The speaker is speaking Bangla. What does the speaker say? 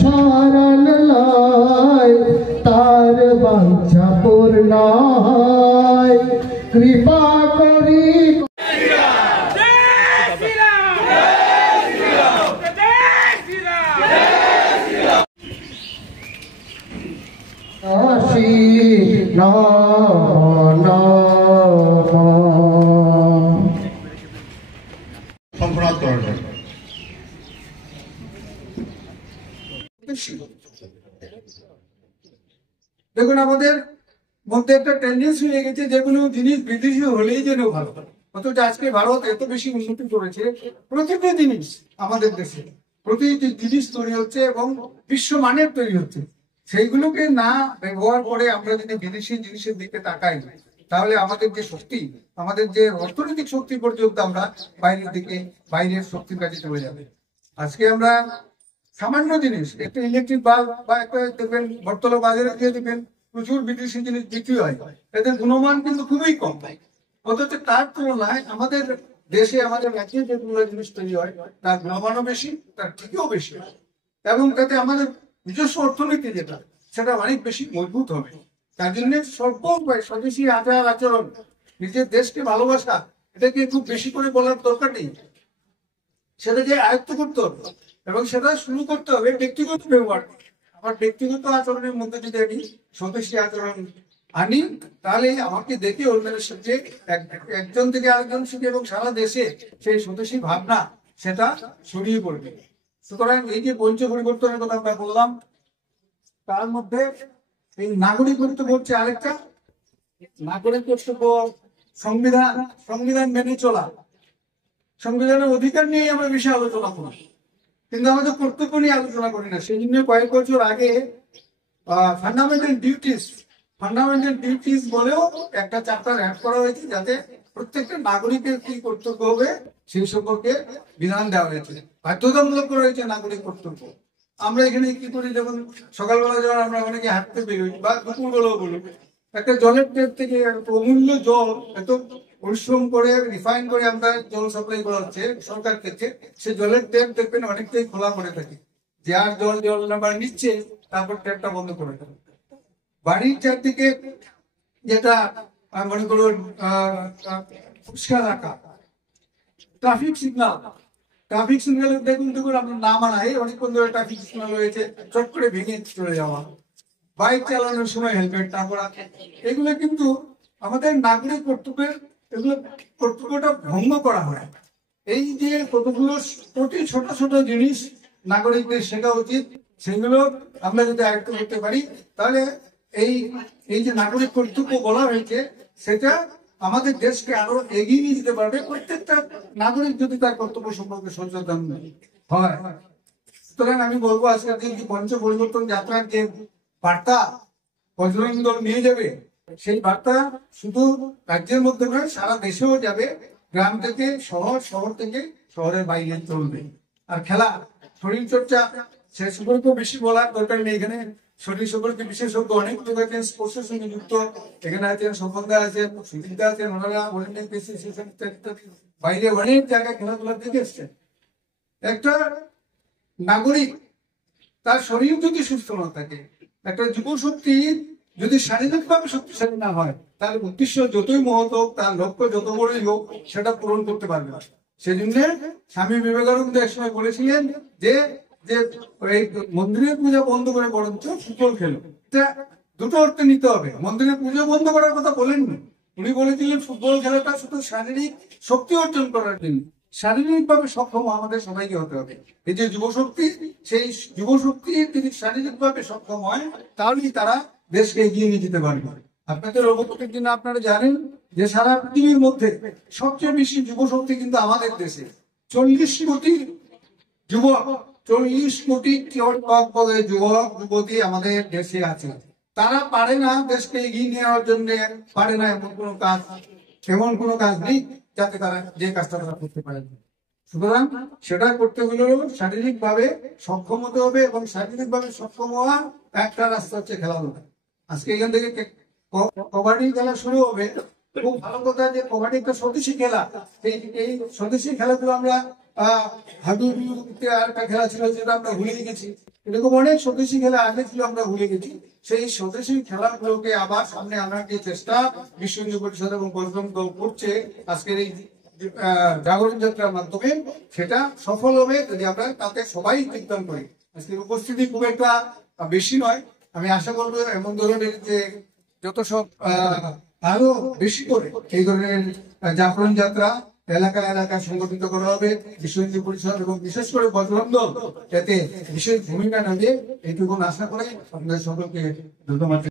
শরণ লয় তার বাঞ্ছা পূর্ণ হয়, কৃপা করি দেখুন, আমাদের মধ্যে একটা টেন্ডেন্সি হয়ে গেছে যেগুলো জিনিস বিদেশি হলেই যেন ভালো, অথচ আজকে ভারত এত বেশি উন্নতি করেছে, প্রতিটি জিনিস আমাদের দেশে প্রতিটি জিনিস তৈরি হচ্ছে এবং বিশ্বমানের তৈরি হচ্ছে। সেইগুলোকে না ব্যবহার করে আমরা যদি বিদেশি জিনিসের দিকে তাকাই, তাহলে আমাদের যে শক্তি, আমাদের যে অর্থনৈতিক শক্তি পর্যন্ত আমরা বাইরের দিকে, বাইরের শক্তির কাছে চলে যাবে। আজকে আমরা সামান্য জিনিস, একটা ইলেকট্রিক বাল্ব বা একটা দেখবেন বর্তলা বাজারে গিয়ে দেখবেন প্রচুর বিদেশি জিনিস বিক্রি হয়, এদের গুণমান কিন্তু খুবই কম, অথচ তার তুলনায় আমাদের দেশে, আমাদের রাজ্যে যেগুলো জিনিস তৈরি হয় তার গুণমানও বেশি, তার ঠিকও বেশি, এবং তাতে আমাদের নিজস্ব অর্থনীতি যেটা, সেটা অনেক বেশি মজবুত হবে। তার জন্য স্বল্প উপায় স্বদেশী আচার আচরণ, নিজের দেশকে ভালোবাসা, এটাকে খুব বেশি করে বলার দরকার নেই, সেটাকে আয়ত্ত করতে হবে এবং সেটা শুরু করতে হবে ব্যক্তিগত ব্যবহার। আমার ব্যক্তিগত আচরণের মধ্যে যদি আমি স্বদেশী আচরণ আনি, তাহলে আমাকে দেখে অন্যের সাথে একজন থেকে আরেকজন শিখে এবং সারা দেশে সেই স্বদেশী ভাবনা সেটা ছড়িয়ে পড়বে। সুতরাং এই যে পঞ্চ পরিবর্তনের কথা আমরা বললাম, তার মধ্যে এই নাগরিক কর্তব্য হচ্ছে আরেকটা। নাগরিক কর্তব্য সংবিধান মেনে চলা, সংবিধানের অধিকার নিয়ে আমরা বেশি আলোচনা করি, কিন্তু আমাদের কর্তব্য নিয়ে আলোচনা করি না। সেই জন্য কয়েক বছর আগে ফান্ডামেন্টাল ডিউটিস বলেও একটা চ্যাপ্টার অ্যাড করা হয়েছে, যাতে প্রত্যেকটা নাগরিকের কি কর্তব্য হবে সেই সম্পর্কে বিধান দেওয়া হয়েছে, বাধ্যতামূলক করা হয়েছে নাগরিক কর্তব্য। আমরা এখানে কি করি, যখন সকালবেলা যখন আমরা অনেকে হাঁটতে বেরোই বা দুপুরবেলাও বলি, একটা জলের ট্যাপ থেকে অমূল্য জল এত পরিশ্রম করে রিফাইন করে আমরা জল সাপ্লাই করা হচ্ছে সরকার থেকে, সে জলের ট্যাপ দেখবেন অনেকটাই খোলা করে থাকে, যে আর জল নাম্বার নিচ্ছে তারপর ট্যাপটা বন্ধ করে দেবে। বাড়ির চারদিকে যেটা মনে করুন পরিষ্কার রাখা, ট্রাফিক সিগন্যাল দেখুন আপনার না মানায় অনেকক্ষণ ধরে ট্রাফিক সিগন্যাল রয়েছে, চট করে ভেঙে চলে যাওয়া, বাইক চালানোর সময় হেলমেট না পরা, এগুলো কিন্তু আমাদের নাগরিক কর্তব্যের, এগুলো কর্তব্যটা ভঙ্গ করা হয়। এই যে কতগুলো প্রতি ছোট ছোট জিনিস নাগরিকদের শেখা উচিত, সেগুলো আমরা যদি আয়ত্ত করতে পারি, তাহলে এই যে নাগরিক কর্তব্য বলা হয়েছে সেটা আমাদের দেশকে আরো এগিয়ে নিয়ে যেতে পারবে। প্রত্যেকটা নাগরিক যদি তার কর্তব্য সম্পর্কে সচেতন হয়, সুতরাং আমি বলবো আজকে যে পঞ্চ পরিবর্তন যাত্রার যে বার্তা বজরং দল নিয়ে যাবে, সেই বার্তা শুধু রাজ্যের মধ্যে নয়, সারা দেশেও যাবে, গ্রাম থেকে শহর, শহর থেকে শহরের বাইরে চলবে। আর খেলা, শরীর চর্চা, সে সম্পর্কে বেশি বলার দরকার নেই। এখানে শরীর সম্পর্কে বিশেষজ্ঞ অনেক লোক আছেন, স্পোর্টসের সঙ্গে যুক্ত, এখানে আছেন সম্বন্ধা আছেন, সুচিন্তা আছেন, ওনারা বাইরে অনেক জায়গায় খেলাধুলা দেখে এসছেন। একটা নাগরিক তার শরীর যদি সুস্থ না থাকে, একটা যুব শক্তি যদি শারীরিকভাবে শক্তিশালী না হয়, তার উদ্দেশ্য যতই মহৎ হোক, তার লক্ষ্য যত বড়ই হোক, সেটা পূরণ করতে পারবে না। সেজন্য স্বামী বিবেকানন্দ একসময় বলেছিলেন যে মন্দিরের পূজা বন্ধ করে বরঞ্চ ফুটবল খেলো। এটা দুটো অর্থে নিতে হবে। মন্দিরের পুজো বন্ধ করার কথা বলেননি, উনি বলেছিলেন ফুটবল খেলাটা শুধু শারীরিক শক্তি অর্জন করার জন্য, শারীরিক ভাবে সক্ষম আমাদের সবাইকে হতে হবে। এই যে যুবশক্তি, সেই যুবশক্তি যদি শারীরিক ভাবে সক্ষম হয়, তাহলেই তারা দেশকে এগিয়ে নিয়ে যেতে পারবে। আপনাদের অবগতির জন্য আপনারা জানেন যে সারা পৃথিবীর মধ্যে সবচেয়ে বেশি যুবশক্তি কিন্তু আমাদের দেশে। 40 কোটি যুবক, 40 কোটি যুবক যুবতী আমাদের দেশে আছে। তারা পারে না দেশকে এগিয়ে নেওয়ার জন্য, পারে না এমন কোনো কাজ নেই যাতে তারা যে কাজটা তারা করতে পারে। সুতরাং সেটা করতে হলেও শারীরিক ভাবে সক্ষম হতে হবে, এবং শারীরিক ভাবে সক্ষম হওয়ার একটা রাস্তা হচ্ছে খেলাধুলা। আজকে এখান থেকে কবাডি খেলা শুরু হবে, খুব ভালো কথা যে কবাডি একটা স্বদেশী খেলা। এই স্বদেশী খেলাগুলো আমরা হাডুডুতে আর একটা খেলা ছিল যেটা আমরা ভুলে গেছি। এরকম অনেক স্বদেশী খেলা আগে ছিল, আমরা ভুলে গেছি। সেই স্বদেশী খেলাগুলোকে আবার সামনে আনার যে চেষ্টা বিশ্ব হিন্দু পরিষদ এবং বজরং দল করছে আজকের এই জাগরণ যাত্রার মাধ্যমে, সেটা সফল হবে যদি আমরা তাতে সবাই যোগদান করি। আজকের উপস্থিতি খুব একটা বেশি নয়, আমি আশা করবো এমন ধরনের যে যত সব আরো বেশি করে এই ধরনের জাগরণ যাত্রা এলাকায় এলাকায় সংগঠিত করা হবে। বিশ্ব হিন্দু পরিষদ এবং বিশেষ করে বজরং দল যাতে বিশেষ ভূমিকা নেবে এইটুকু আশা করে আপনাদের সকলকে ধন্যবাদ।